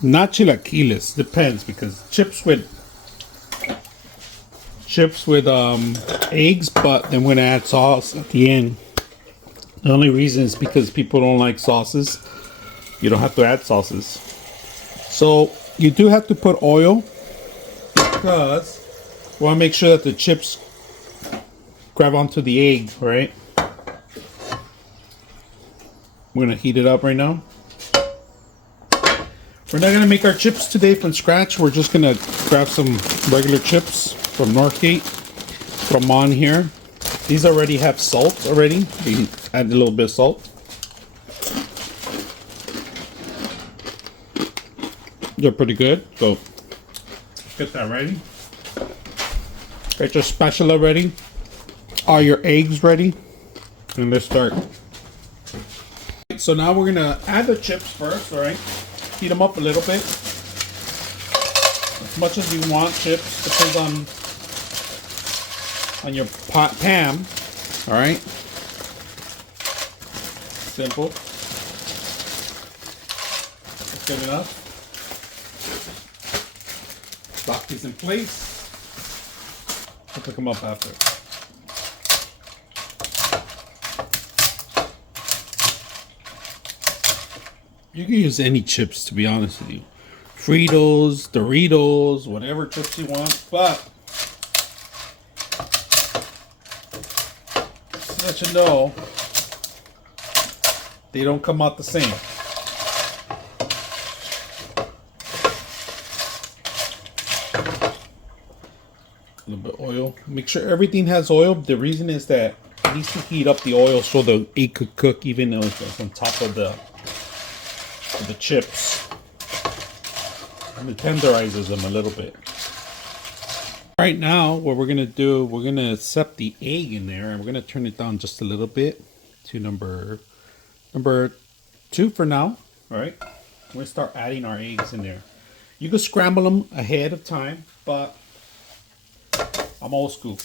Not chilaquiles, depends, because chips with eggs, but then we're gonna add sauce at the end. The only reason is because people don't like sauces. You don't have to add sauces. So you do have to put oil because we want to make sure that the chips grab onto the egg, right? We're gonna heat it up right now. We're not gonna make our chips today from scratch. We're just gonna grab some regular chips from Northgate. Put them on here. These already have salt already. You can add a little bit of salt. They're pretty good. So get that ready. Get your spatula ready. Are your eggs ready? And let's start. So now we're gonna add the chips first, all right? Heat them up a little bit. As much as you want chips, depends on your pan. All right. Simple. That's good enough. Lock these in place. I'll pick them up after. You can use any chips, to be honest with you. Fritos, Doritos, whatever chips you want, but just to let you know, they don't come out the same. A little bit of oil. Make sure everything has oil. The reason is that it needs to heat up the oil so the egg could cook even though it's on top of the chips. And it tenderizes them a little bit. Right now, what we're gonna do, we're gonna set the egg in there, and we're gonna turn it down just a little bit to number 2 for now. All right, we're gonna start adding our eggs in there. You can scramble them ahead of time, but I'm old school.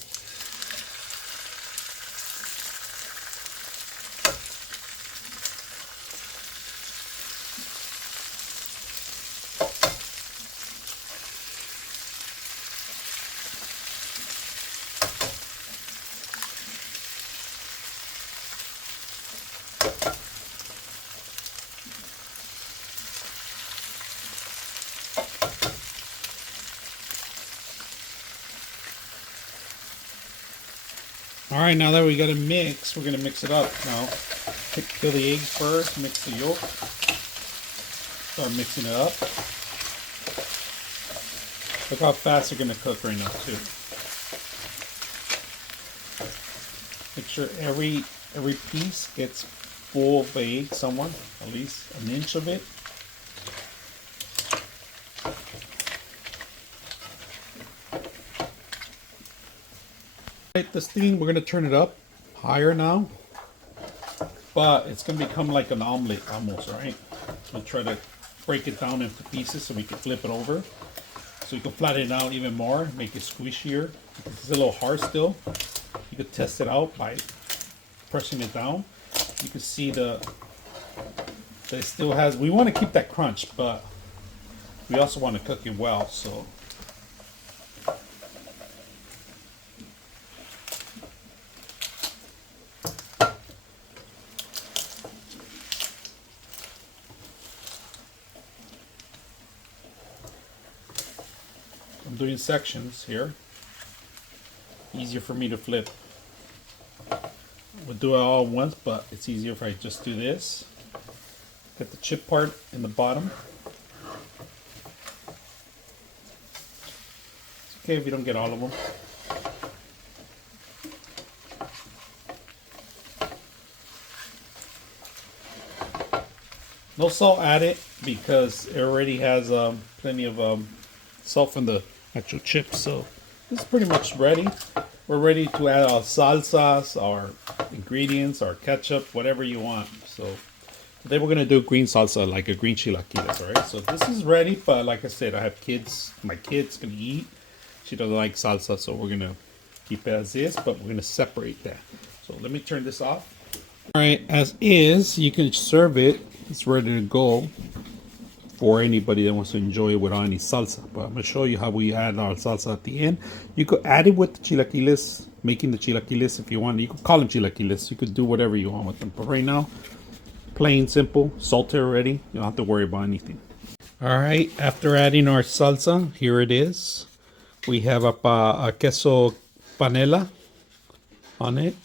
All right, now that we got a mix, we're gonna mix it up now. Fill the eggs first, mix the yolk. Start mixing it up. Look how fast they're gonna cook right now too. Make sure every piece gets full of egg somewhere, at least an inch of it. This thing, we're gonna turn it up higher now, but it's gonna become like an omelet almost, right? We'll try to break it down into pieces so we can flip it over, so you can flatten it out even more, make it squishier. It's a little hard still. You could test it out by pressing it down. You can see that it still has. We want to keep that crunch, but we also want to cook it well. So. I'm doing sections here. Easier for me to flip. We'll do it all at once, but it's easier if I just do this. Get the chip part in the bottom. It's okay if you don't get all of them. No salt added because it already has plenty of salt from the actual chips, so this is pretty much ready. We're ready to add our salsas, our ingredients, our ketchup, whatever you want. So today we're gonna do green salsa, like a green chilaquiles, all right? So this is ready, but like I said, I have kids. My kid's gonna eat. She doesn't like salsa, so we're gonna keep it as is, but we're gonna separate that. So let me turn this off. All right, as is, you can serve it. It's ready to go. for anybody that wants to enjoy it without any salsa. But I'm gonna show you how we add our salsa at the end. You could add it with the chilaquiles, making the chilaquiles if you want. You could call them chilaquiles. You could do whatever you want with them. But right now, plain simple, salted already. You don't have to worry about anything. All right, after adding our salsa, here it is. We have a queso panela on it.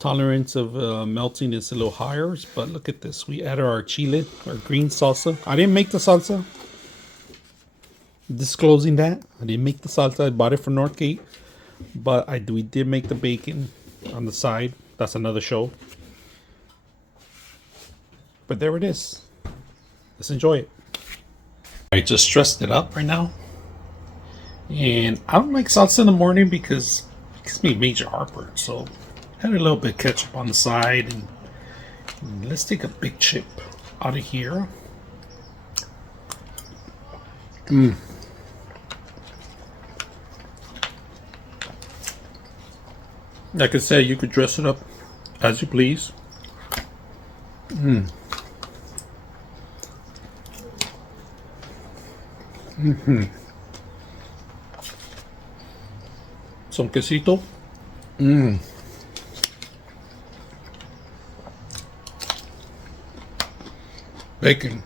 Tolerance of melting is a little higher, but look at this. We added our chile, our green salsa. I didn't make the salsa. Disclosing that. I didn't make the salsa. I bought it from Northgate. But we did make the bacon on the side. That's another show. But there it is. Let's enjoy it. I just dressed it up right now. And I don't like salsa in the morning because it gives me major heartburn. So add a little bit of ketchup on the side. And let's take a big chip out of here. Like I said, you could dress it up as you please. Some quesito. Bacon.